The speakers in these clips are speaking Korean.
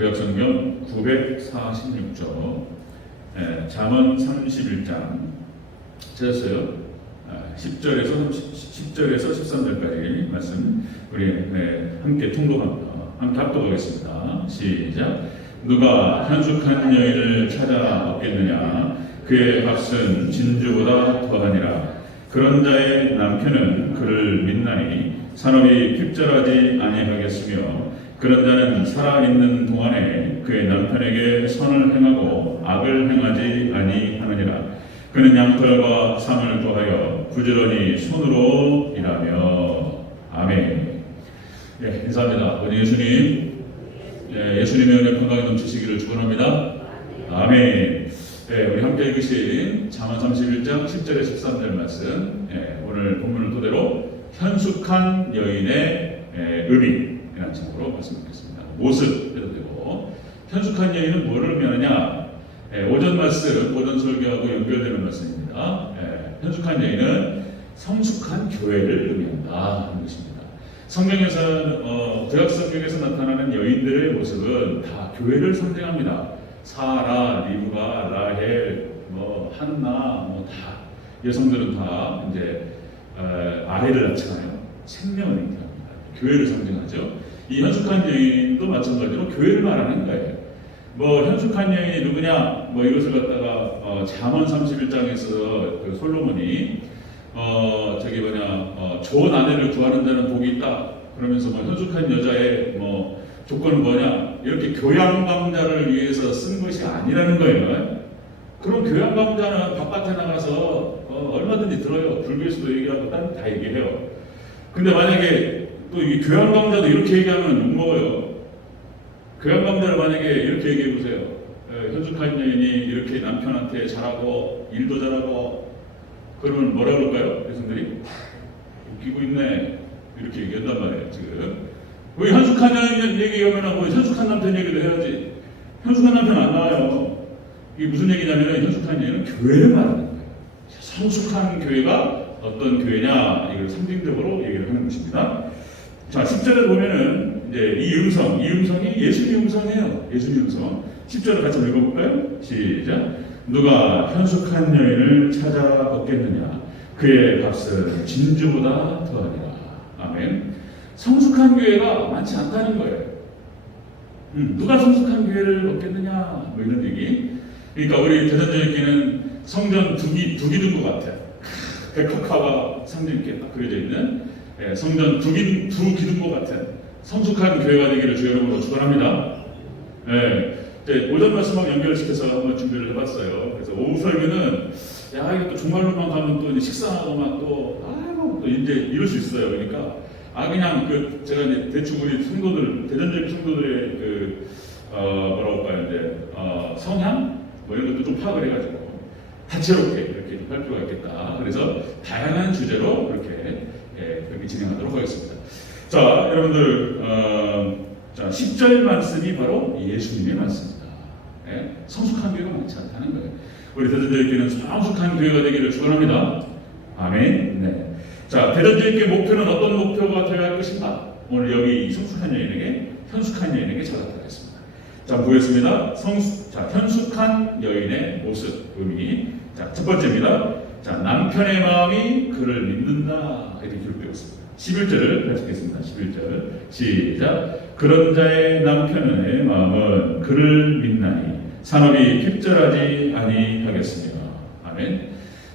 구약성경 946쪽, 잠언 31장 찾았어요. 10절에서 13절까지 말씀 우리 함께 함께 합독하겠습니다. 시작. 누가 현숙한 여인을 찾아 얻겠느냐? 그의 값은 진주보다 더하니라. 그런 자의 남편은 그를 믿나니 산업이 핍절하지 아니하겠으며, 그런 자는 살아있는 동안에 그의 남편에게 선을 행하고 악을 행하지 아니하느니라. 그는 양털과 상을 더하여 부지런히 손으로 일하며. 아멘. 인사합니다. 우리 예수님, 예수님의 은혜 건강에 넘치시기를 축원합니다. 아멘. 우리 함께 읽으신 잠언 31장 10절에 13절 말씀, 오늘 본문을 토대로 현숙한 여인의 의미라는 제목으로 말씀드리겠습니다. 모습 해도 되고, 현숙한 여인은 뭐를 의미하느냐? 오전 말씀, 오전 설교하고 연결되는 말씀입니다. 현숙한 여인은 성숙한 교회를 의미한다 하는 것입니다. 성경에서는 구약 성경에서 나타나는 여인들의 모습은 다 교회를 상징합니다. 사라, 리브가, 라헬, 한나, 다 여성들은 다 이제 아이를 낳잖아요. 생명을 잉태합니다. 교회를 상징하죠. 이 현숙한 여인도 마찬가지로 교회를 말하는 거예요. 현숙한 여인이 누구냐? 이것을 갖다가 잠언 31장에서 그 솔로몬이 좋은 아내를 구하는 자는 복이 있다. 그러면서 현숙한 여자의 조건은 뭐냐? 이렇게 교양강자를 위해서 쓴 것이 아니라는 거예요. 그럼 교양강자는 바깥에 나가서 얼마든지 들어요. 불교에서도 얘기하고 딴 데 다 얘기해요. 근데 만약에 또 이 교양강자도 이렇게 얘기하면 욕먹어요. 교양강자를 만약에 이렇게 얘기해 보세요. 현숙한 여인이 이렇게 남편한테 잘하고 일도 잘하고, 그러면 뭐라 그럴까요? 여성들이 웃기고 있네 이렇게 얘기한단 말이에요. 지금 왜 현숙한 여인 얘기하면 현숙한 남편 얘기를 해야지. 현숙한 남편 안 나와요. 이게 무슨 얘기냐면, 현숙한 여인은 교회를 말하는 거예요. 성숙한 교회가 어떤 교회냐, 이걸 상징적으로 얘기를 하는 것입니다. 자, 10절에 보면은 이제 이 음성이 예수님 음성이에요. 예수님 음성. 10절을 같이 읽어볼까요? 시작. 누가 현숙한 여인을 찾아 얻겠느냐? 그의 값은 진주보다 더하니라. 아멘. 성숙한 교회가 많지 않다는 거예요. 누가 성숙한 교회를 얻겠느냐? 이런 얘기. 그러니까 우리 대전절기는 성전 두 기둥 것 같아요. 백합화가 상징 있게 딱 그려져 있는 성전 두 기둥 것 같은 성숙한 교회가 되기를 주 여러분으로 축원합니다. 오전 말씀하고 연결시켜서 한번 준비를 해봤어요. 그래서 오후 설교는 이게 또 주말로만 가면 또 이제 식사하고 또 이제 이럴 수 있어요. 그러니까 그냥 제가 이제 대충 우리 성도들, 대전적 성도들의 성향 이런 것도 좀 파악을 해가지고 다채롭게 이렇게 할 필요가 있겠다. 그래서 다양한 주제로 그렇게 진행하도록 하겠습니다. 자, 여러분들, 10절 말씀이 바로 예수님의 말씀입니다. 성숙한 교회가 많지 않다는 거예요. 우리 대전교회는 성숙한 교회가 되기를 축원합니다. 아멘. 네. 자, 대전교회 목표는 어떤 목표가 되어야 할 것인가? 오늘 여기 이 성숙한 여인에게, 현숙한 여인에게 전하겠습니다. 자, 보겠습니다. 현숙한 여인의 모습, 의미. 자, 첫 번째입니다. 자, 남편의 마음이 그를 믿는다. 이렇게 기록되었습니다. 11절을 같이 읽겠습니다. 11절. 시작. 그런 자의 남편의 마음은 그를 믿나니 산업이 핍절하지 아니하겠으며. 아멘.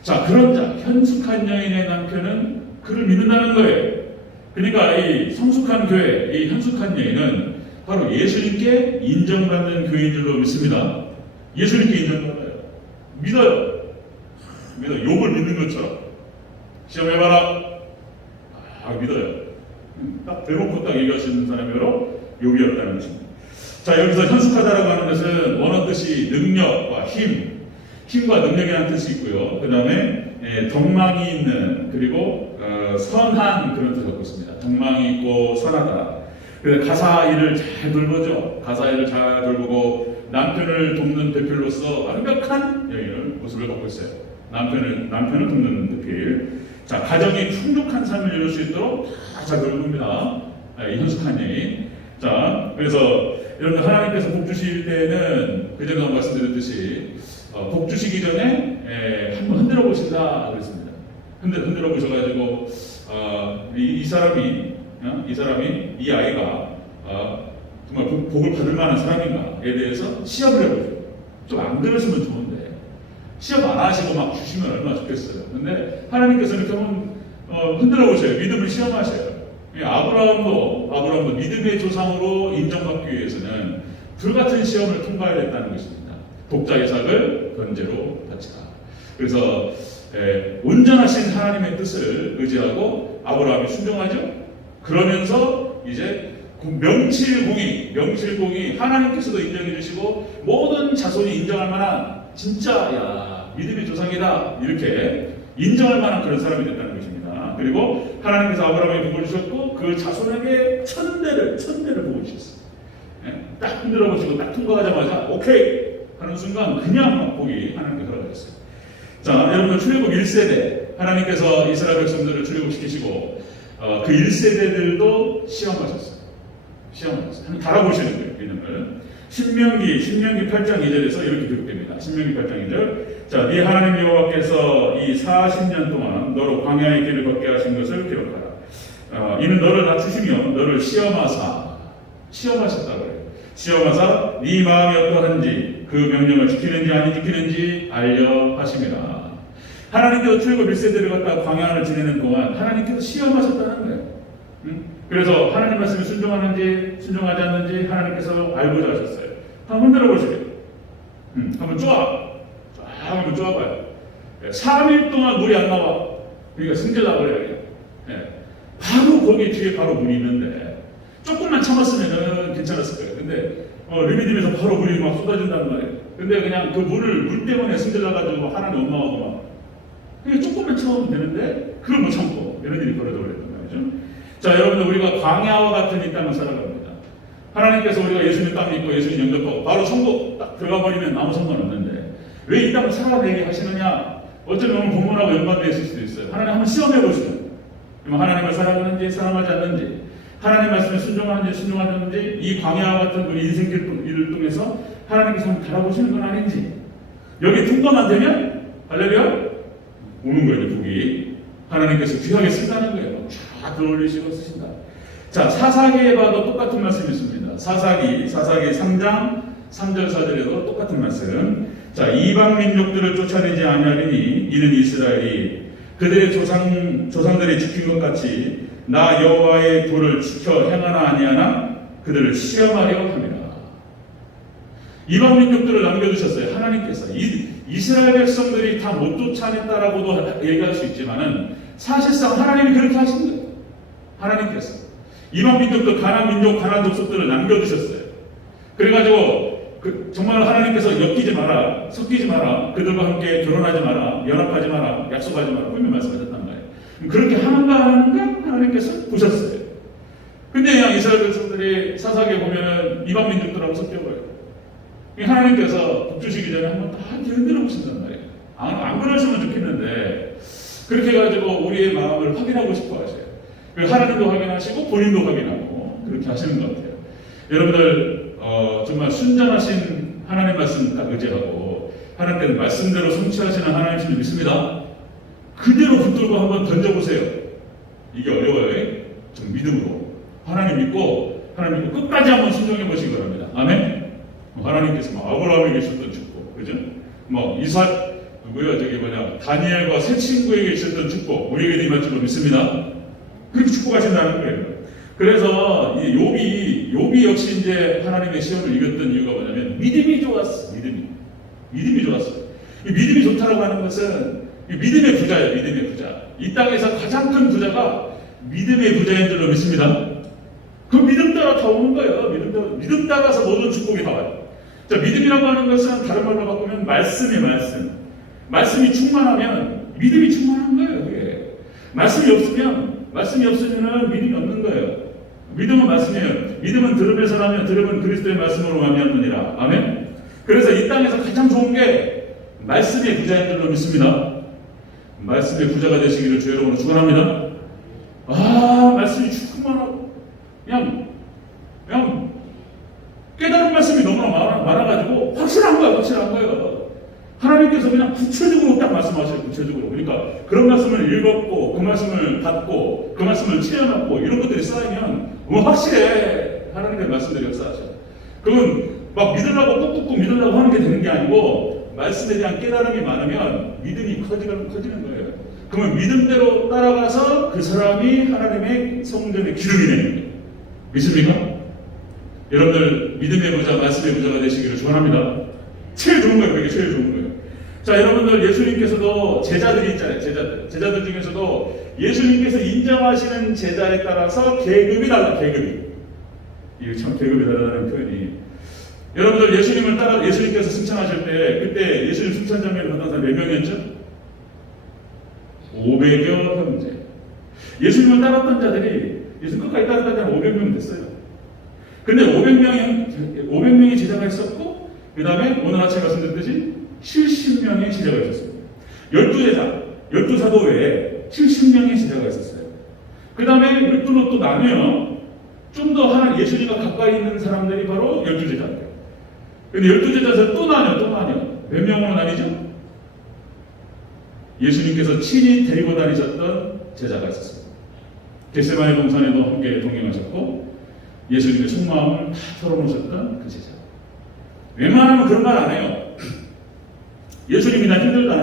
자, 그런 자, 현숙한 여인의 남편은 그를 믿는다는 거예요. 그러니까 이 성숙한 교회, 이 현숙한 여인은 바로 예수님께 인정받는 교회인 줄로 믿습니다. 예수님께 인정받아요. 믿어요. 욕을 믿는 것처럼. 시험해봐라. 믿어요. 딱 대놓고 딱 얘기하시는 사람이 바로 욥이었다는 것입니다. 자, 여기서 현숙하다라고 하는 것은 원어뜻이 능력과 힘과 능력이라는 뜻이 있고요. 그 다음에 덕망이 있는, 그리고 선한, 그런 뜻을 갖고 있습니다. 덕망이 있고 선하다. 그래서 가사 일을 잘 돌보죠. 가사 일을 잘 돌보고 남편을 돕는 대필로서 완벽한 여인의 모습을 갖고 있어요. 남편을 돕는 대필. 자, 가정이 풍족한 삶을 이룰 수 있도록 다 잘 돌봅니다. 이 현숙한 여인. 자, 그래서 여러분 하나님께서 복 주실 때는 그전에 말씀드렸듯이 복 주시기 전에 한번 흔들어 보신다 그랬습니다. 흔들어 보셔가지고 이 사람이 이 아이가 정말 복을 받을 만한 사람인가에 대해서 시험을 해보죠. 좀 안 그러시면 좋은데 시험 안 하시고 막 주시면 얼마나 좋겠어요. 근데 하나님께서는 이렇게 한번 흔들어 보셔요. 믿음을 시험하셔요. 아브라함도 믿음의 조상으로 인정받기 위해서는 불같은 시험을 통과해야 됐다는 것입니다. 독자 이삭을 번제로 바치라. 그래서 온전하신 하나님의 뜻을 의지하고 아브라함이 순종하죠. 그러면서 이제 명실공히 하나님께서도 인정해 주시고 모든 자손이 인정할 만한 진짜 믿음의 조상이다 이렇게 인정할 만한 그런 사람이 됐다는 것입니다. 그리고 하나님께서 아브라함에게 복을 주셨고 그 자손에게 천대를 복을 주셨어요. 딱 흔들어 보시고 딱 통과하자마자 오케이 하는 순간 그냥 막 복이 하나님께 들어가셨어요. 자, 여러분들 출애굽 1세대 하나님께서 이스라엘 백성들을 출애굽시키시고 그 1세대들도 시험하셨어요. 한번 달아보시는 거예요. 믿음을. 신명기 8장 2절에서 이렇게 기록됩니다. 신명기 8장 2절. 자, 네 하나님 여호와께서 이 40년 동안 너로 광야의 길을 걷게 하신 것을 기록하라. 이는 너를 낮추시며 너를 시험하셨다고 해요. 시험하사 네 마음이 어떠한지 그 명령을 지키는지 아니 지키는지 알려 하심이라. 하나님께서 출애굽 1세대를 갖다가 광야를 지내는 동안 하나님께서 시험하셨다는 거예요. 그래서 하나님 말씀에 순종하는지 순종하지 않는지 하나님께서 알고자 하셨어요. 한번 흔들어 보시게요. 한번 한번 쪼아봐요. 3일 동안 물이 안 나와. 그러니까 승질나고 그래요. 바로 거기 뒤에 바로 물이 있는데 조금만 참았으면 괜찮았을 거예요. 근데 르비딤에서 바로 물이 막 쏟아진다는 말이에요. 근데 그냥 그 물 때문에 승질나가지고 하나님 원망하고 막 그냥 조금만 참으면 되는데 그걸 못 참고 이런 일이 벌어져 버렸단 말이죠. 자, 여러분들 우리가 광야와 같은 이 땅을 살아갑니다. 하나님께서 우리가 예수님 땅 믿고 예수님 영접하고 바로 천국 딱 들어가 버리면 아무 상관없는데 왜 이 땅을 살아내게 하시느냐? 어쩌면 오늘 본문하고 연관되어 있을 수도 있어요. 하나님 한번 시험해 보시죠. 하나님을 사랑하는지 사랑하지 않는지, 하나님 말씀에 순종하는지 순종하지 않는지, 이 광야와 같은 우리 인생길을 통해서 하나님께서 한번 달아보시는 건 아닌지, 여기 통과만 되면 할렐루야 오는 거예요. 복이 하나님께서 귀하게 쓴다는 거예요. 쫙 들어올리시고 쓰신다. 자, 사사기에 봐도 똑같은 말씀이 있습니다. 사사기 3장 3절 4절에도 똑같은 말씀. 자, 이방 민족들을 쫓아내지 아니하리니 이는 이스라엘이 그들의 조상들이 지킨 것 같이 나 여호와의 도를 지켜 행하나 아니하나 그들을 시험하려 함이라. 이방 민족들을 남겨두셨어요. 하나님께서. 이스라엘 백성들이 다 못 쫓아냈다라고도 얘기할 수 있지만은 사실상 하나님이 그렇게 하신 거예요. 하나님께서 이방 민족들, 가나안 민족, 가나안 족속들을 남겨두셨어요. 그래가지고 정말 하나님께서 엮이지 마라, 섞이지 마라, 그들과 함께 결혼하지 마라, 연합하지 마라, 약속하지 마라 분명히 말씀하셨단 말이에요. 그렇게 하는가 하나님께서 보셨어요. 근데 그냥 이스라엘 백성들이 사사기에 보면은 이방 민족들하고 섞여버려요. 하나님께서 복 주시기 전에 한번 다 흔들어 보신단 말이에요. 안 그러시면 좋겠는데 그렇게 해가지고 우리의 마음을 확인하고 싶어 하셔요. 하나님도 확인하시고 본인도 확인하고 그렇게 하시는 것 같아요. 여러분들 정말 순전하신 하나님 말씀 딱 의지하고 하나님께서 말씀대로 성취하시는 하나님을 믿습니다. 그대로 붙들고 한번 던져보세요. 이게 어려워요. 좀 믿음으로 하나님 믿고 끝까지 한번 순종해 보시기 바랍니다. 아멘. 하나님께서 아브라함에게 주셨던 축복, 그죠? 이삭 다니엘과 세 친구에게 주셨던 축복 우리에게도 임할 줄로 믿습니다. 그렇게 축복하신다는 거예요. 그래서 욥이 역시 이제 하나님의 시험을 이겼던 이유가 뭐냐면 믿음이 좋았어. 믿음이 좋았어요. 이 믿음이 좋다라고 하는 것은 믿음의 부자예요. 믿음의 부자. 이 땅에서 가장 큰 부자가 믿음의 부자인 줄로 믿습니다. 그 믿음 따라 다 오는 거예요. 믿음 따라서 모든 축복이 다 와요. 자, 믿음이라고 하는 것은 다른 말로 바꾸면 말씀이 말씀이 충만하면 믿음이 충만한 거예요. 그게. 말씀이 없으면 믿음이 없는 거예요. 믿음은 말씀이에요. 믿음은 들음에서 나면 들음은 그리스도의 말씀으로 말미암느니라. 아멘. 그래서 이 땅에서 가장 좋은 게 말씀의 부자인 줄로 믿습니다. 말씀의 부자가 되시기를 주 여러분으로 축원합니다. 말씀이 충만하고 그냥 많아가지고 확실한 거야, 확실한 거예요. 하나님께서 그냥 구체적으로 딱 말씀하셔요, 구체적으로. 그러니까 그런 말씀을 읽었고, 그 말씀을 받고, 그 말씀을 체험하고, 이런 것들이 쌓이면 확실해. 하나님의 말씀들이 역사하셔. 그건 막 믿으려고 꾹꾹꾹 믿으려고 하는 게 되는 게 아니고, 말씀에 대한 깨달음이 많으면 믿음이 커지는 거예요. 그러면 믿음대로 따라가서 그 사람이 하나님의 성전의 기름이 되는 거예요. 믿습니까? 여러분들 믿음의 부자, 말씀의 부자가 되시기를 축원합니다. 제일 좋은 거예요. 그게 제일 좋은 거예요. 자, 여러분들 예수님께서도 제자들이 있잖아요. 제자들 중에서도 예수님께서 인정하시는 제자에 따라서 계급이 달라. 계급이. 이게 참 계급이 다르다는 표현이. 여러분들 예수님을 따라 예수님께서 승천하실 때 그때 예수님 승천 장면을 봤던 사람 몇 명이었죠? 500여 형제. 예수님을 따랐던 자들이 예수님 끝까지 따랐던 자는 500명 됐어요. 근데 500명의 제자가 있었고, 그 다음에 오늘 아침에 말씀드렸듯이 70명의 제자가 있었습니다. 12제자, 12사도 외에 70명의 제자가 있었어요. 그 다음에 12로 또 나뉘어 좀 더 하나 예수님과 가까이 있는 사람들이 바로 12제자예요. 근데 12제자에서 또 나뉘어. 몇 명으로 나뉘죠? 예수님께서 친히 데리고 다니셨던 제자가 있었습니다. 겟세마네 동산에도 함께 동행하셨고, 예수님의 속마음을 다 털어놓으셨던 그 제자. 웬만하면 그런 말 안 해요. 예수님이 나 힘들다.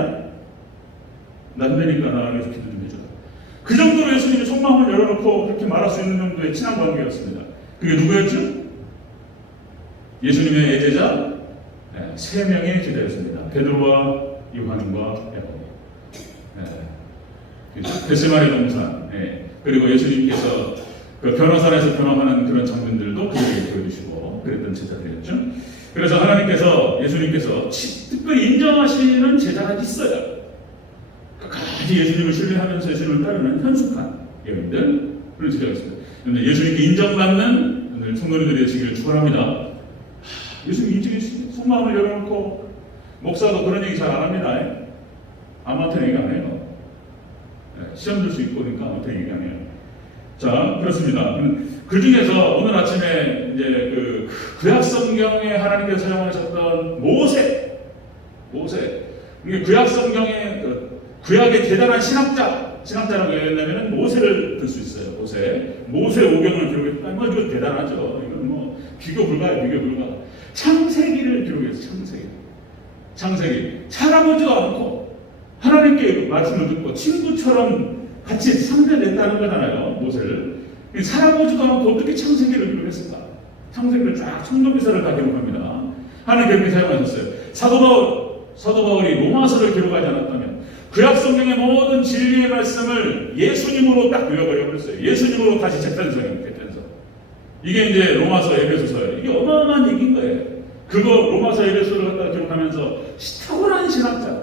나 힘드니까 나 위해서 기도 좀 해줘. 그 정도로 예수님의 속마음을 열어놓고 그렇게 말할 수 있는 정도의 친한 관계였습니다. 그게 누구였죠? 예수님의 애제자 3명의 제자였습니다. 베드로와 요한과 야고보. 겟세마네 동산. 그리고 예수님께서 그 변호사에서 변호하는 그런 장면들도 그들에게 보여주시고 그랬던 제자들이었죠. 그래서 하나님께서 예수님께서 특별히 인정하시는 제자가 있어요. 끝까지 예수님을 신뢰하면서 예수님을 따르는 현숙한 여인들, 그런 제자가 있습니다. 그런데 예수님께 인정받는 성도님들이 되시기를 축원합니다. 예수님 인정해 속마음을 열어놓고, 목사도 그런 얘기 잘 안 합니다. 아무한테 얘기 안 해요. 시험 들 수 있고 그러니까 아무한테 얘기 안 해요. 자, 그렇습니다. 그 중에서 오늘 아침에 이제 그 구약 성경에 하나님께서 사용하셨던 모세. 이게 구약 성경의 구약의 대단한 신학자라고 얘기하면 모세를 들 수 있어요. 모세 오경을 기록했다. 뭐 이거 대단하죠. 이건 뭐 비교 불가예요. 창세기를 기록했어요. 창세기. 살아보지도 않고 하나님께 말씀을 듣고 친구처럼 같이 상대냈다는 거잖아요. 모세를. 살아보지도 않고 어떻게 창세기를 기록했을까? 창세기를 쫙 청동기사를 다 기록합니다. 하나님 그렇게 사용하셨어요. 사도 바울이 로마서를 기록하지 않았다면 구약 성경의 모든 진리의 말씀을 예수님으로 딱 요약을 해버렸어요. 예수님으로 다시 재편성해요. 이게 이제 로마서, 에베소서예요. 이게 어마어마한 얘기인 거예요. 그거 로마서, 에베소를 갖다 기록하면서 탁월한 신학자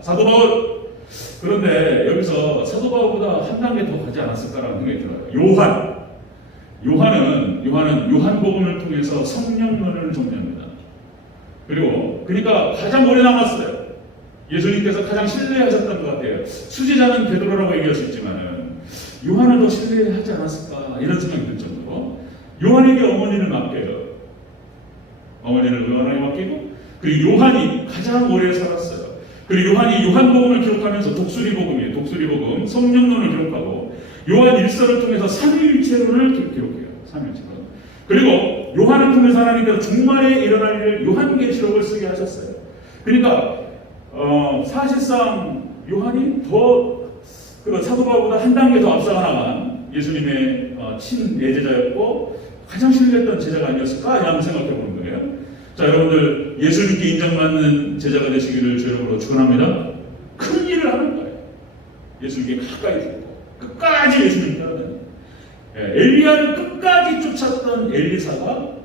사도 바울. 그런데 여기서 사도 바울보다 한 단계 더 가지 않았을까라는 생각이 들어요. 요한은 요한복음을 통해서 성령론을 정리합니다. 그러니까 가장 오래 남았어요. 예수님께서 가장 신뢰하셨던 것 같아요. 수제자는 베드로라고 얘기할 수 있지만 요한을 더 신뢰하지 않았을까 이런 생각이 들 정도로 요한에게 어머니를 맡겨요. 어머니를 요한에게 맡기고, 그리고 요한이 가장 오래 살았어요. 그리고 요한이 요한복음을 기록하면서 독수리복음, 성령론을 기록하고, 요한 일서를 통해서 삼위일체론을 기록해요. 삼위일체론. 그리고 요한을 통해서 하나님께서 종말에 일어날 일 요한계시록을 쓰게 하셨어요. 그러니까 사실상 요한이 더 사도 바울보다 한 단계 더 앞서가 나간 예수님의 친예제자였고 가장 신뢰했던 제자가 아니었을까? 한번 생각해 보는 거예요. 자, 여러분들 예수님께 인정받는 제자가 되시기를 주여로 축원합니다. 큰 일을 하는 거예요. 예수님께 가까이 듣고 끝까지 예수님 따라다니고, 엘리야를 끝까지 쫓았던 엘리사가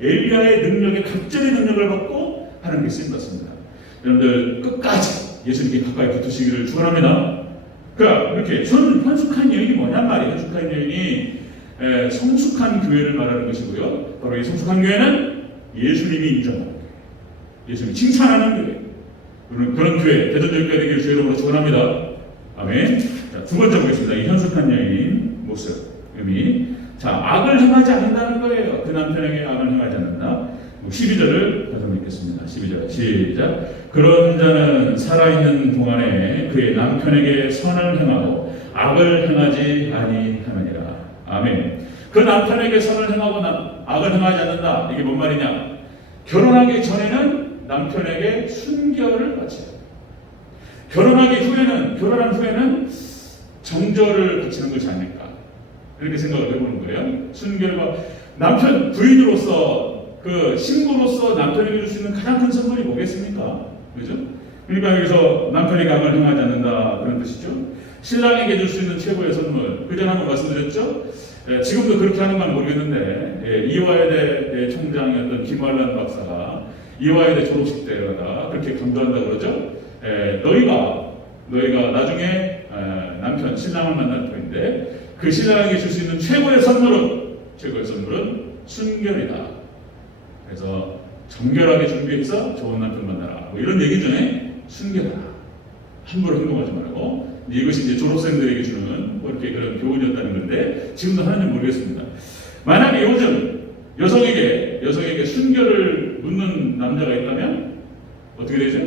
엘리야의 능력에 갑절의 능력을 받고 하나님께 쓰임 받습니다. 여러분들 끝까지 예수님께 가까이 붙으시기를 축원합니다. 그러니까 이렇게 현숙한 여인이 뭐냔 말이에요. 현숙한 여인이 성숙한 교회를 말하는 것이고요. 바로 이 성숙한 교회는 예수님이 인정하는 교회, 예수님이 칭찬하는 교회, 그런 교회, 대전적 교회 되기를 주의 이름으로 축원합니다. 아멘. 자, 두 번째 보겠습니다. 이 현숙한 여인 모습, 의미. 자, 악을 행하지 않는다는 거예요. 그 남편에게 악을 행하지 않는다. 12절을 가져 읽겠습니다. 12절 시작. 그런 자는 살아있는 동안에 그의 남편에게 선을 행하고 악을 행하지 아니하느니라. 아멘. 그 남편에게 선을 행하고 악을 행하지 않는다. 이게 뭔 말이냐? 결혼하기 전에는 남편에게 순결을 바쳐요. 결혼한 후에는 정절을 바치는 것이 아닐까, 이렇게 생각을 해보는 거예요. 순결과 남편, 부인으로서, 그 신부로서 남편에게 줄 수 있는 가장 큰 선물이 뭐겠습니까? 그죠? 그러니까 여기서 남편에게 악을 행하지 않는다, 그런 뜻이죠. 신랑에게 줄 수 있는 최고의 선물, 그전에 한번 말씀드렸죠? 지금도 그렇게 하는 건 모르겠는데, 이화여대 총장이었던 김환란 박사가 이화여대 졸업식 때마다 그렇게 강조한다 그러죠. 너희가 나중에 남편, 신랑을 만날 터인데 그 신랑에게 줄 수 있는 최고의 선물은 순결이다. 그래서 정결하게 준비해서 좋은 남편 만나라. 뭐 이런 얘기 중에 순결하라. 함부로 행동하지 말고. 이것이 이제 졸업생들에게 주는 뭐 이렇게 그런 교훈이었다는 건데 지금도 하는지 모르겠습니다. 만약에 요즘 여성에게 순결을 묻는 남자가 있다면 어떻게 되죠?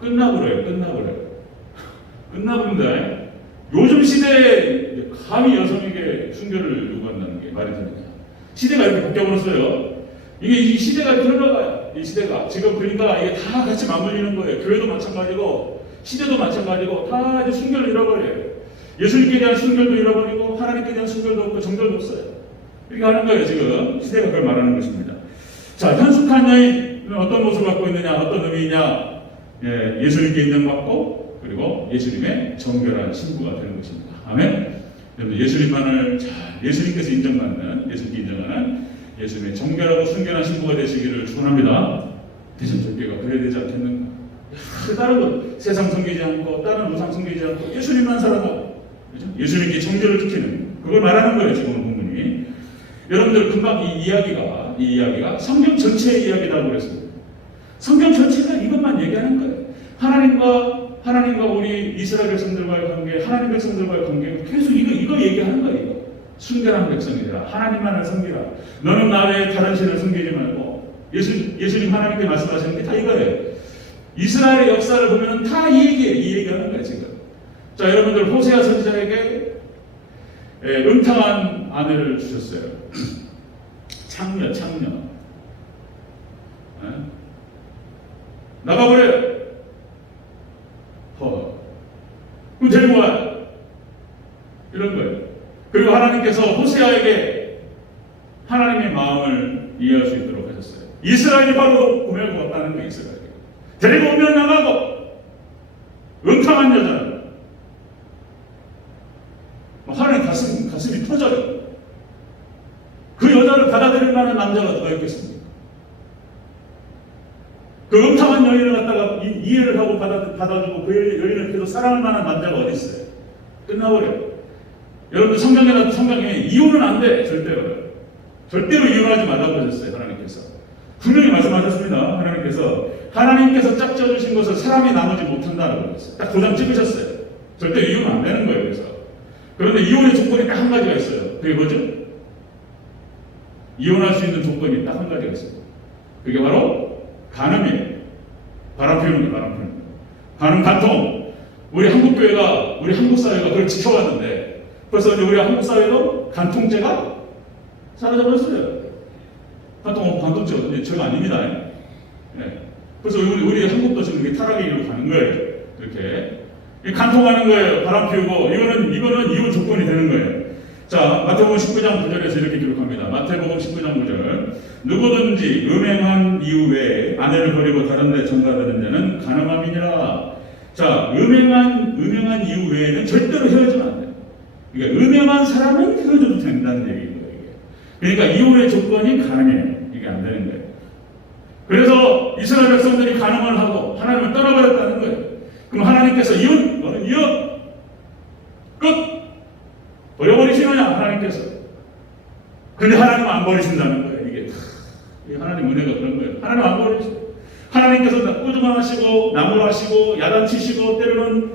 끝나버려요. 끝나버린다. 요즘 시대에 감히 여성에게 순결을 요구한다는 게 말이 되느냐. 시대가 이렇게 바뀌어버렸어요. 이 시대가 흘러가요. 이 시대가. 지금 그러니까 이게 다 같이 맞물리는 거예요. 교회도 마찬가지고, 시대도 마찬가지고, 다 이제 순결을 잃어버려요. 예수님께 대한 순결도 잃어버리고, 하나님께 대한 순결도 없고, 정결도 없어요. 이렇게 하는 거예요, 지금. 시대가 그걸 말하는 것입니다. 자, 현숙한 여인은 어떤 모습을 갖고 있느냐, 어떤 의미냐. 예수님께 인정받고, 그리고 예수님의 정결한 신부가 되는 것입니다. 아멘. 여러분, 예수님께서 인정받는, 예수님께 인정하는 예수님의 정결하고 순결한 신부가 되시기를 축원합니다. 대전절개가 그래야 되지 않겠는가? 다른 것, 세상 섬기지 않고, 다른 우상 섬기지 않고, 예수님만 살아가고, 그죠? 예수님께 정결을 지키는, 그걸 말하는 거예요, 지금 본문이. 여러분들, 금방 이 이야기가 성경 전체의 이야기라고 그랬습니다. 성경 전체가 이것만 얘기하는 거예요. 하나님과 우리 이스라엘 백성들과의 관계, 하나님 백성들과의 관계, 계속 이거 얘기하는 거예요, 이거. 순결한 백성이라 하나님만을 섬기라. 너는 나 외에 다른 신을 섬기지 말고. 예수님 하나님께 말씀하시는 게 다 이거예요. 이스라엘의 역사를 보면 다 이 얘기하는 거예요, 지금. 자, 여러분들, 호세아 선지자에게 음탕한 아내를 주셨어요. 창녀. 나가버려요. 그럼 데리고 와요. 이런 거예요. 그리고 하나님께서 호세아에게 하나님의 마음을 이해할 수 있도록 하셨어요. 이스라엘이 바로 구매하고 왔다는 거예요, 이스라엘이. 데리고 오면 나가고, 음탕한 여자. 하나님 가슴이 터져요. 그 여자를 받아들일 만한 남자가 누가 있겠습니까? 그 음탕한 여인을 갖다가 이해를 하고 받아주고 그 여인을 계속 사랑할 만한 남자가 어디 있어요? 끝나버려요. 여러분들 성경에 이혼은 안 돼. 절대로 이혼하지 말라고 하셨어요. 하나님께서 분명히 말씀하셨습니다. 하나님께서 짝지어주신 것을 사람이 나누지 못한다라고 그랬어요. 딱 도장 찍으셨어요. 절대 이혼 안 되는 거예요. 그런데 이혼의 조건이 딱 한 가지가 있어요. 그게 뭐죠? 이혼할 수 있는 조건이 딱 한 가지가 있어요. 그게 바로 간음이에요. 바람 피우는 거예요. 간음, 간통. 우리 한국 사회가 그걸 지켜왔는데 벌써 이제 우리 한국 사회도 간통죄가 사라져버렸어요. 간통죄가 죄가 아닙니다. 네. 그래서 우리 한국도 지금 이렇게 타락의 길로 가는 거예요. 이렇게 간통하는 거예요. 바람 피우고 이거는 이혼 조건이 되는 거예요. 자, 마태복음 19장 9절에서 이렇게 기록합니다. 마태복음 19장 9절. 누구든지 음행한 이후에 아내를 버리고 다른 데 전가되는 자는 간음함이니라. 자, 음행한 이후에는 절대로 헤어지면 안 돼요. 그러니까 음행한 사람은 헤어져도 된다는 얘기인 거예요. 그러니까 이혼의 조건이 간음이에요. 이게 안 되는 거예요. 그래서 이스라엘 백성들이 간음을 하고 하나님을 떠나버렸다는 거예요. 그럼 하나님께서 너는 이혼 끝 버려버리시느냐 하나님께서. 근데 하나님은 안 버리신다는 거예요. 이게 하나님 은혜가 그런 거예요. 하나님 안 버리시고 하나님께서 꾸중하시고 나무라시고 야단치시고 때로는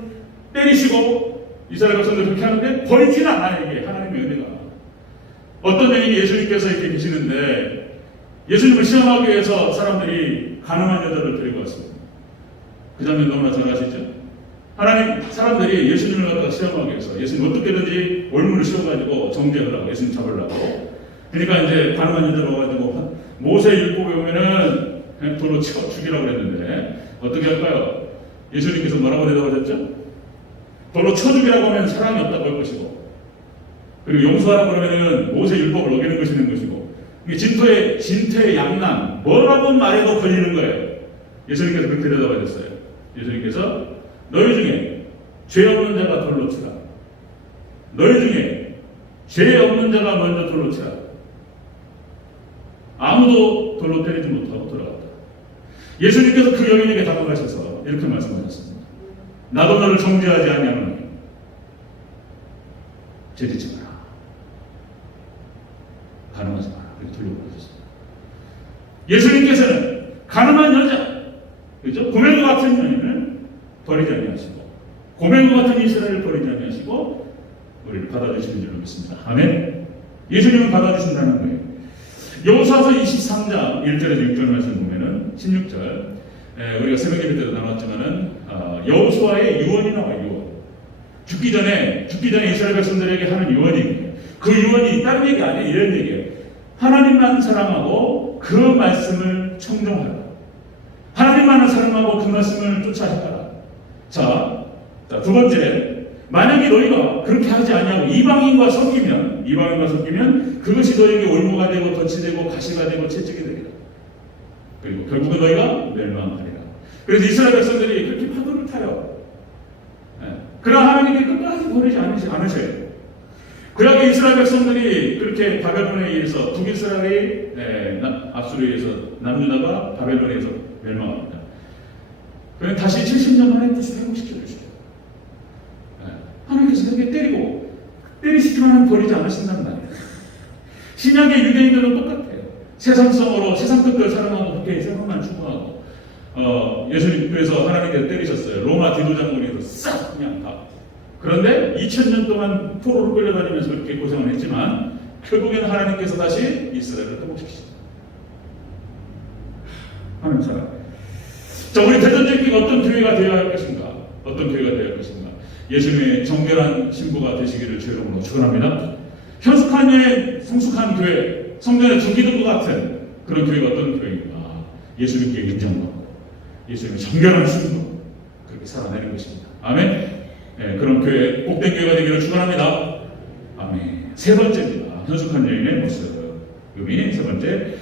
때리시고 이스라엘 백성들 그렇게 하는데 버리지는 않아요. 이게 하나님의 은혜가. 어떤 여인이 예수님께서 이렇게 계시는데 예수님을 시험하기 위해서 사람들이 가늠한 여자를 데리고 왔습니다. 그 장면 너무나 잘 아시죠? 하나님 사람들이 예수님을 갖다가 시험하기 위해서 예수님 어떻게든지 올무를 씌워가지고 정죄하려고 예수님 잡으려고. 그러니까 이제 가늠한 여자를 와가지고 모세 율법에 보면은 그냥 돌로 쳐 죽이라고 그랬는데 어떻게 할까요? 예수님께서 뭐라고 대답하셨죠? 돌로 쳐 죽이라고 하면 사랑이 없다고 할 것이고, 그리고 용서하라고 그러면은 모세 율법을 어기는 것이는 것이고, 이게 진토의 양난 뭐라고 말해도 걸리는 거예요. 예수님께서 그렇게 대답하셨어요. 예수님께서 너희 중에 죄 없는 자가 돌로 치라. 너희 중에 죄 없는 자가 먼저 돌로 치라. 아무도 돌로 때리지 못하고 돌아갔다. 예수님께서 그 여인에게 다가가셔서 이렇게 말씀하셨습니다. 나도 너를 정죄하지 아니하노니 죄짓지 마라. 가늠하지 마라. 이렇게 돌려보내셨습니다. 예수님께서는 가늠한 여자, 그죠? 고멜과 같은 여인을 버리지 아니하시고, 고멜과 같은 이스라엘을 버리지 아니하시고 우리를 받아주시는 줄 믿습니다. 아멘. 예수님을 받아주신다는 거예요. 여호수아서 23장 1절에서 6절 말씀 보면은 16절, 우리가 새벽 예배 때도 나눴지만은 여호수아의 유언이 나와요. 유언. 죽기 전에 이스라엘 백성들에게 하는 유언이, 그 유언이 다른 얘기 아니에요. 이런 얘기예요. 하나님만 사랑하고 그 말씀을 청종하라. 하나님만을 사랑하고 그 말씀을 쫓아가라. 자, 두 번째, 만약에 너희가 그렇게 하지 아니하고 이방인과 섞이면 그것이 너희에게 올무가 되고 덫이 되고 가시가 되고 채찍이 되리라. 그리고 결국은 너희가 멸망하리라. 그래서 이스라엘 백성들이 그렇게 파도를 타요. 그러나 하나님이 끝까지 버리지 않으셔요. 그러나 이스라엘 백성들이 그렇게 바벨론에 의해서 북이스라엘이 압수에 의해서 남유다가 바벨론에 의해서 멸망합니다. 그럼 다시 70년 만에 다시 회복시켜 주시죠. 하나님께서 그렇게 때리시지만 버리지 않으신다는 말이에요. 신약의 유대인들은 똑같아요. 세상성으로 세상 것들 사랑하고 그렇게 세상만 추구하고, 예수님 그래서 하나님께서 때리셨어요. 로마 디도 장군에서 싹 그냥 다. 그런데 2000년 동안 포로로 끌려다니면서 그렇게 고생을 했지만 결국에는 하나님께서 다시 이스라엘을 회복시키십니다. 하나님 사랑. 자, 우리 대전제교회가 어떤 교회가 되어야 할 것인가? 어떤 교회가 되어야 할 것인가? 예수님의 정결한 신부가 되시기를 주 이름으로 축원합니다. 현숙한 예 성숙한 교회, 성전의 중기둥과 같은 그런 교회가 어떤 교회인가? 예수님께 인정받고 예수님의 정결한 신부 그렇게 살아내는 것입니다. 아멘. 그런 교회, 복된 교회가 되기를 축원합니다. 아멘. 세 번째입니다. 현숙한 여인의 모습이 세 번째.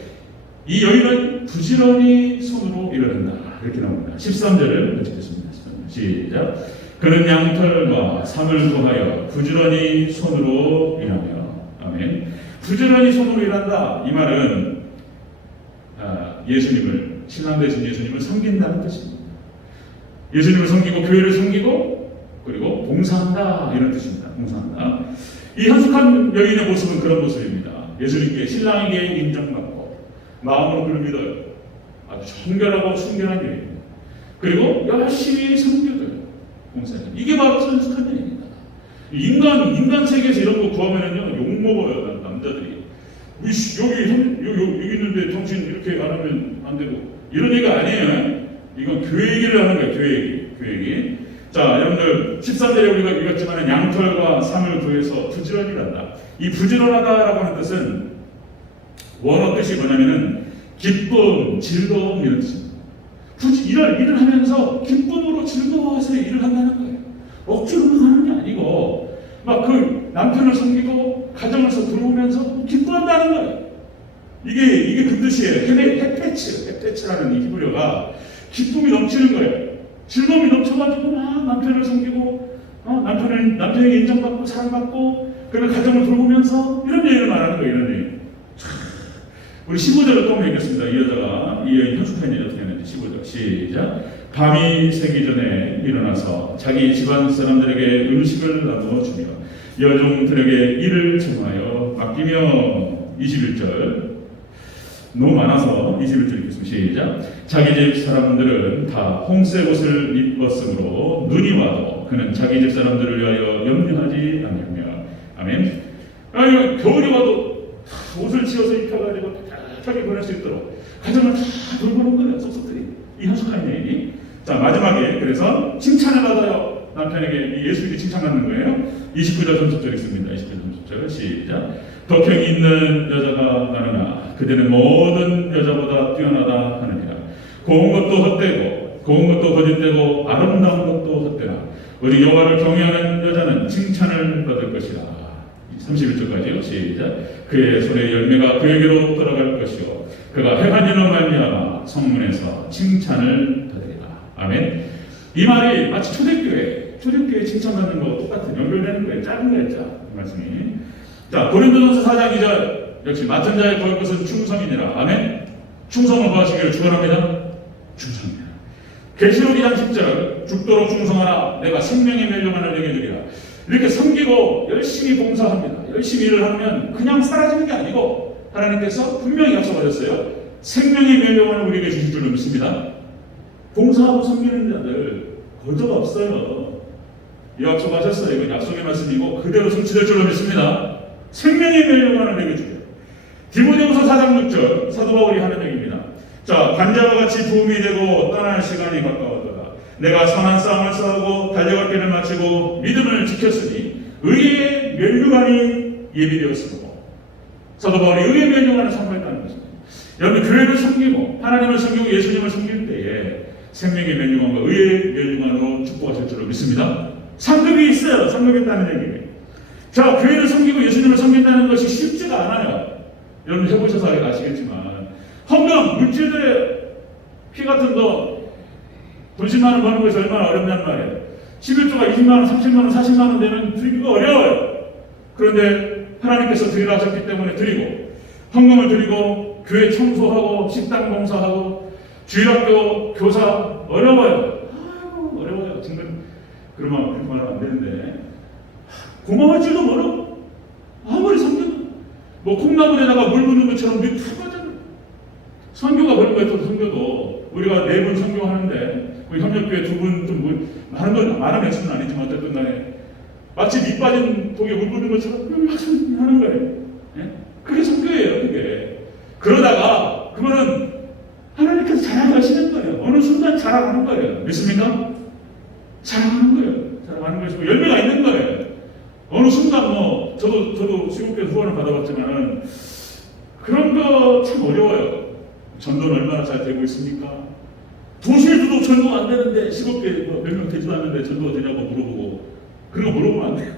이 여인은 부지런히 손으로 일을 한다. 이렇게 나옵니다. 13절을 읽겠습니다. 시작. 그는 양털과 삼을 구하여 부지런히 손으로 일하며. 아멘. 부지런히 손으로 일한다. 이 말은 예수님을, 신앙 되신 예수님을 섬긴다는 뜻입니다. 예수님을 섬기고 교회를 섬기고 그리고 봉사한다 이런 뜻입니다. 봉사한다. 이 현숙한 여인의 모습은 그런 모습입니다. 예수님께 신랑에게 인정받고 마음으로 그를 믿어요. 아주 정결하고 순결한 여인입니다. 그리고 열심히 섬겨줘요. 봉사해요. 이게 바로 현숙한 여인입니다. 인간 세계에서 이런 거 구하면은요 욕 먹어요. 남자들이. 여기 있는데 당신 이렇게 안 하면 안 되고 이런 얘기가 아니에요. 이건 교회 얘기를 하는 거예요. 교회 얘기. 자, 여러분들 13절에 우리가 읽었지만 양털과 삼을 구해서 부지런히 일한다. 이 부지런하다라고 하는 뜻은 원어 뜻이 뭐냐면은 기쁨, 즐거움 이런 뜻입니다. 일을 하면서 기쁨으로 즐거워해서 일을 한다는 거예요. 억지로 하는 게 아니고 막 그 남편을 섬기고 가정을 들어오면서 기뻐한다는 거예요. 이게 그 뜻이에요. 헤페츠라는 이 히브리어가 기쁨이 넘치는 거예요. 즐거움이 넘쳐가지고 막 남편을 섬기고 남편에게 인정받고 사랑받고 그리고 가정을 돌보면서 이런 얘기를 말하는 거예요. 이런 얘기. 우리 15절을 또 한번 읽겠습니다. 이 여자가 이 여인 현숙한 여자 어떻게 하는지 15절 시작. 밤이 새기 전에 일어나서 자기 집안 사람들에게 음식을 나누어 주며 여종들에게 일을 청하여 맡기며 21절 너무 많아서 21절 읽겠습니다. 시작. 자기 집 사람들은 다 홍색 옷을 입었으므로 눈이 와도 그는 자기 집 사람들을 위하여 염려하지 않으며. 아멘. 겨울이 와도 옷을 지어서 입혀가지고 씩씩하게 보낼 수 있도록 가정을 다 돌보는 거예요. 속속들이 이 현숙한 여인이. 자, 마지막에 그래서 칭찬을 받아요. 남편에게 이 예수님이 칭찬받는 거예요. 29절 30절 있습니다. 29절 30절 시작. 덕형이 있는 여자가 나느냐 그대는 모든 여자보다 뛰어나다 하느니라. 고운 것도 헛되고 고운 것도 거짓되고 아름다운 것도 헛되나 우리 여호와를 경외하는 여자는 칭찬을 받을 것이라. 31절까지요. 시작. 그의 손의 열매가 그에게로 돌아갈 것이요 그가 행한 일로 말미암아 성문에서 칭찬을 받으리라. 아멘. 이 말이 마치 초대교회 칭찬받는 거 똑같은 연결되는 거예요. 작은 거였죠. 이 말씀이. 자, 고린도전서 4장 2절 역시 맡은 자의 볼 것은 충성이니라. 아멘. 충성을 구하시기를 축원합니다. 충성이라. 계시록 2장 10절 죽도록 충성하라. 내가 생명의 멸류관을 내게 주리라. 이렇게 섬기고 열심히 봉사합니다. 열심히 일을 하면 그냥 사라지는 게 아니고 하나님께서 분명히 약속하셨어요. 생명의 멸류관을 우리에게 주실 줄로 믿습니다. 봉사하고 섬기는 자들 거저가 없어요. 약속하셨어요. 이건 약속의 말씀이고 그대로 성취될 줄로 믿습니다. 생명의 멸류관을 내게 주려. 디모데후서 4장 6절 사도 바울이 하는 얘기입니다. 자, 관자와 같이 도움이 되고 떠날 시간이 가까웠더라. 내가 선한 싸움을 싸우고 달려갈 길을 마치고 믿음을 지켰으니 의의 멸류관이 예비되었으므로. 사도 바울이 의의 멸류관을 선포했다는 것입니다. 여러분 교회를 섬기고 하나님을 섬기고 예수님을 섬길 때에 생명의 멸류관과 의의 멸류관으로 축복하실 줄로 믿습니다. 상급이 있어요. 상급했다는 얘기예요. 자, 교회를 섬기고 예수님을 섬긴다는 것이 쉽지가 않아요. 여러분 해보셔서 아시겠지만 헌금, 물질들의 피 같은 거 돈 10만 원 버는 것이 얼마나 어렵냔 말이에요. 11조가 20만 원, 30만 원, 40만 원 되면 드리기가 어려워요. 그런데 하나님께서 드리라 하셨기 때문에 드리고 헌금을 드리고 교회 청소하고 식당 봉사하고 주일학교 교사 어려워요. 아이고 어려워요. 지금 그러면 그렇게 말하면 안 되는데 고마울 줄도 모르고 아무리 섬겨도 뭐 콩나물에다가 물 붓는 것처럼 우리 다 맞아요. 선교가 그런 거에서 섬겨도 우리가 4분 선교하는데 우리 협력교회 2분 좀 많은 액수는 아니지만 어쨌든 간에 마치 밑 빠진 독에 물 붓는 것처럼 막 하는 거예요. 예? 그게 선교예요. 그게 그러다가 그거는 하나님께서 자랑하시는 거예요. 어느 순간 자랑하는 거예요. 믿습니까? 자랑하는 거예요. 자랑하는 것이고 열매가 있는 거예요. 어느 순간 저도 시국교회 후원을 받아봤지만은 그런 거 참 어려워요. 전도는 얼마나 잘 되고 있습니까? 도시에서도 전도가 안 되는데 시국교회 몇 명 되지도 않는데 전도가 되냐고 물어보고 그런 거 물어보면 안 돼요.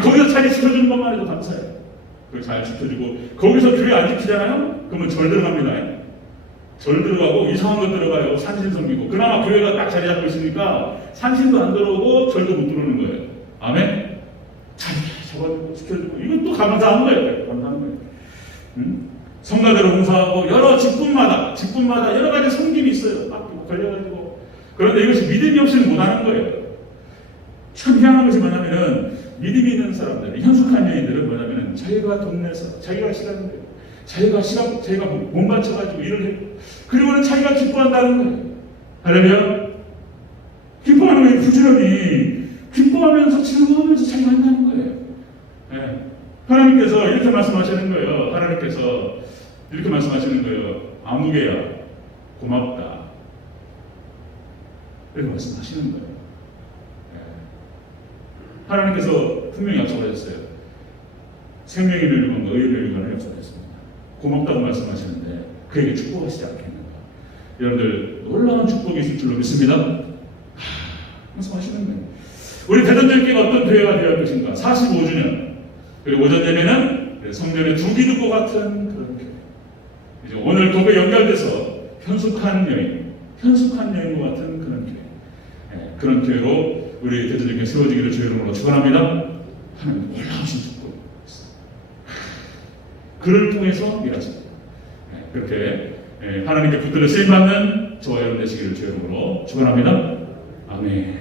거기서 잘 지켜주는 것만 해도 감사해요. 그걸 잘 지켜주고 거기서 교회 안 지키잖아요? 그러면 절 들어갑니다. 절 들어가고 이상한 것 들어가요. 산신 섬기고 그나마 교회가 딱 자리 잡고 있으니까 산신도 안 들어오고 절도 못 들어오는 거예요. 아멘? 잘 잡아주고 지켜주고 이건 또 감사한 거예요. 감사한 거예요. 성가대로 봉사하고 여러 직분마다 여러 가지 섬김이 있어요. 막 걸려가지고 그런데 이것이 믿음이 없이는 못하는 거예요. 참 희한한 것이 뭐냐면은 믿음이 있는 사람들, 현숙한 여인들은 뭐냐면은 자기가 돈 내서 자기가 시간 내고 자기가 몸 바쳐가지고 일을 해 그리고는 자기가 기뻐한다는 거예요. 할렐루야. 기뻐하는 거예요. 부지런히 기뻐하면서 즐거워하면서 자기가 한다는 거예요. 네. 하나님께서 이렇게 말씀하시는 거예요. 하나님께서 이렇게 말씀하시는 거예요. 아무개야 고맙다. 이렇게 말씀하시는 거예요. 네. 하나님께서 분명히 약속하셨어요. 생명의 멸류관과 의의 멸류관을 약속하셨습니다. 고맙다고 말씀하시는데 그에게 축복하시지 않겠는가. 여러분들 놀라운 축복이 있을 줄로 믿습니다. 말씀하시는 거예요. 우리 대전절기가 어떤 대회가 되어야 할 것인가. 45주년 그리고 오전 예배는 성전의 두 기둥과 같은 그런 교회. 이제 오늘 거기에 연결돼서 현숙한 여인과 같은 그런 교회. 네, 그런 교회로 우리 대전절기가 세워지기를 주의 이름으로 축원합니다. 하나님 놀라우신 축복. 그를 통해서 일하십니다. 네, 그렇게 하나님께 붙들려 쓰임받는 저와 여러분 되시기를 주의 이름으로 축원합니다. 아멘.